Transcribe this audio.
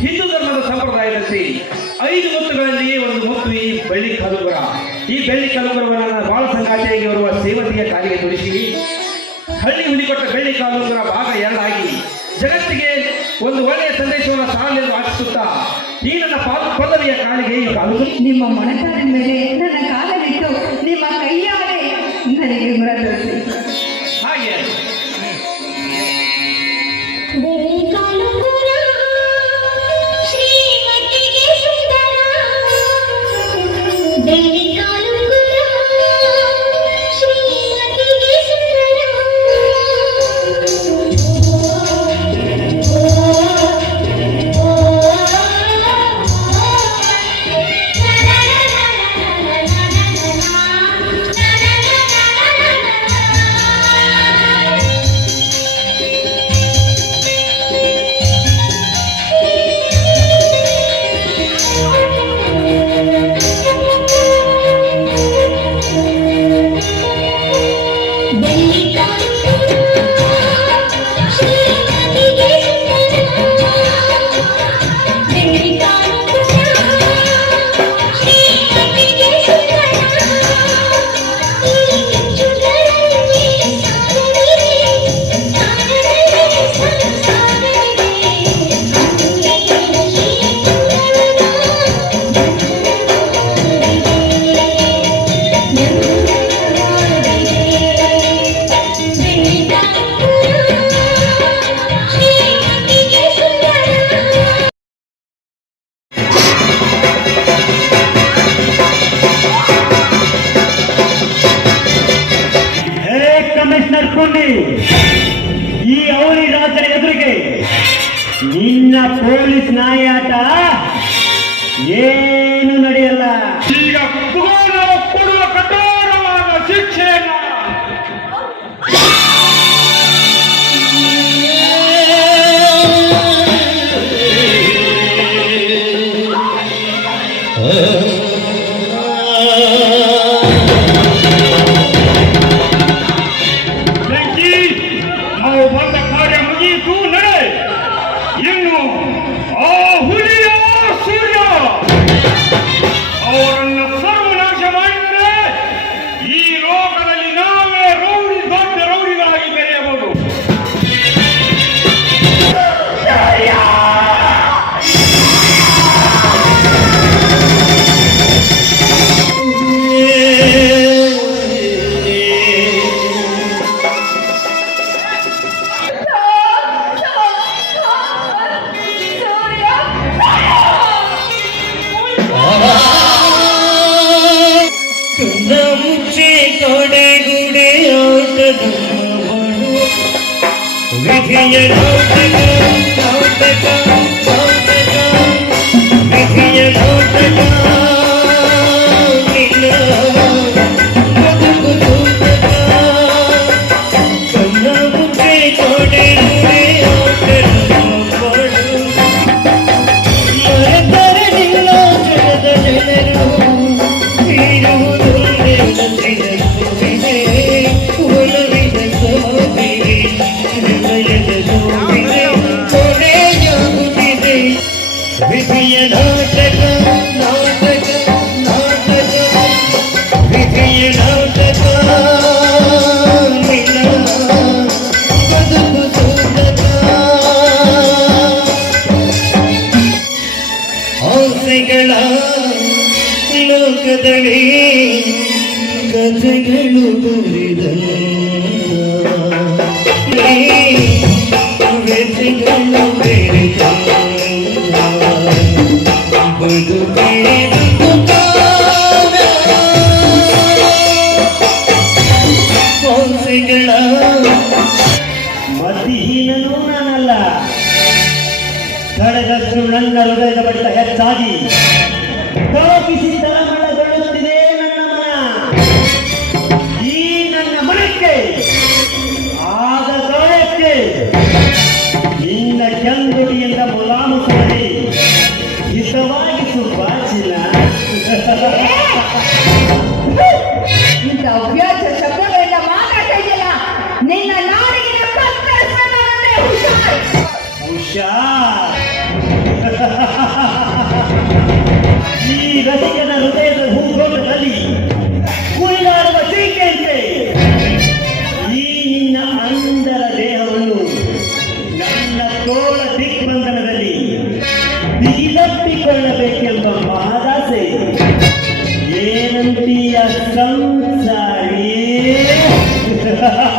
ಹಿಂದೂ ಧರ್ಮದ ಸಂಪ್ರದಾಯದಲ್ಲಿ ಐದು ಮುತ್ತುಗಳಲ್ಲಿ ಒಂದು ಮುತ್ತು ಈ ಬೆಳ್ಳಿ ಕಲುಗುರ. ಈ ಬೆಳ್ಳಿ ಕಲುಗುರವನ್ನ ಬಾಳ ಸಂಗಾತಿಯಾಗಿ ಬರುವ ಸೇವತಿಯ ಕಾಲಿಗೆ ತುಡಿಸಿ, ಹಳ್ಳಿ ಹುಲಿಕೊಟ್ಟ ಬೆಳ್ಳಿ ಕಾಲುಂಗುರ ಭಾಗ ಎರಡಾಗಿ ಜಗತ್ತಿಗೆ ಒಂದು ಒಳ್ಳೆಯ ಸಂದೇಶವನ್ನು ಸಾಲೆಂದು ಆಚಿಸುತ್ತಾ ಈ ನನ್ನ ಪಾದ ಪದವಿಯ ಕಾಲಿಗೆ ಈ ನಿಮ್ಮ ಮೊಣಕಾಲ ಮೇಲೆ ನನ್ನ ಕಾಲವಿಟ್ಟು ನಿಮ್ಮ ಕೈಯಾರೆ ನನಗೆ ಮುರಳಿಸಿ ಕಮಿಷನರ್ ಕುಂಡಿ ಈ ಅವಳಿ ರಾಜರ ಎದುರಿಗೆ ನಿನ್ನ ಪೊಲೀಸ್ ನಾಯಾಟ ಏನು ನಡೆಯಲ್ಲ? Can you know ಆಸೆಗಳ ಲೋಕದಲ್ಲಿ ಕಥೆಗಳು ಬರಿದ ವ್ಯಥೆಗಳು ಬೆರೆದ. ಕಳೆದಷ್ಟು ನನ್ನ ಹೃದಯದ ಬಡಿತ ಹೆಚ್ಚಾಗಿ. ತಲುಪಿಸಿ ತಳಮಳಗೊಳ್ಳುತ್ತಿದೆ ನನ್ನ ಮನ. ಈ ನನ್ನ ಮನಕ್ಕೆ ಆದ ಕಾಲಕ್ಕೆ ನಿನ್ನ ಕೆಂಗುಡಿಯಿಂದ ಮುಲಾಮು ಮಾಡಿ ಹಿತವಾಗಿಸು ಸುಬ್ಬಾಚಿಲ್ಲ ಇಂಥ ಅವ್ಯಾಜ ಶಬ್ದಗಳಿಂದ ಮಾತಾಡ್ತಾ ಇದೆಯಲ್ಲ ನಿನ್ನ ನಾಡಿಗೆ ಕತ್ತರಿಸೋಣ ಹುಷಾರ್. ಹುಷಾರ್. ರಸಿಕನ ಹೃದಯದ ಹೂಗೋಟದಲ್ಲಿ ಕುಣಿದಾಡುವ ಸೀಕೆಯಂತೆ ಈ ನಿನ್ನ ಅಂದರ ದೇಹವನ್ನು ನನ್ನ ತೋಳ ದಿಗ್ಬಂಧನದಲ್ಲಿ ಬಿಗಿದಪ್ಪಿಕೊಳ್ಳಬೇಕೆಂಬ ಮಹದಾಸೆ ಏನಂತೀಯ ಸಂಸಾರಿ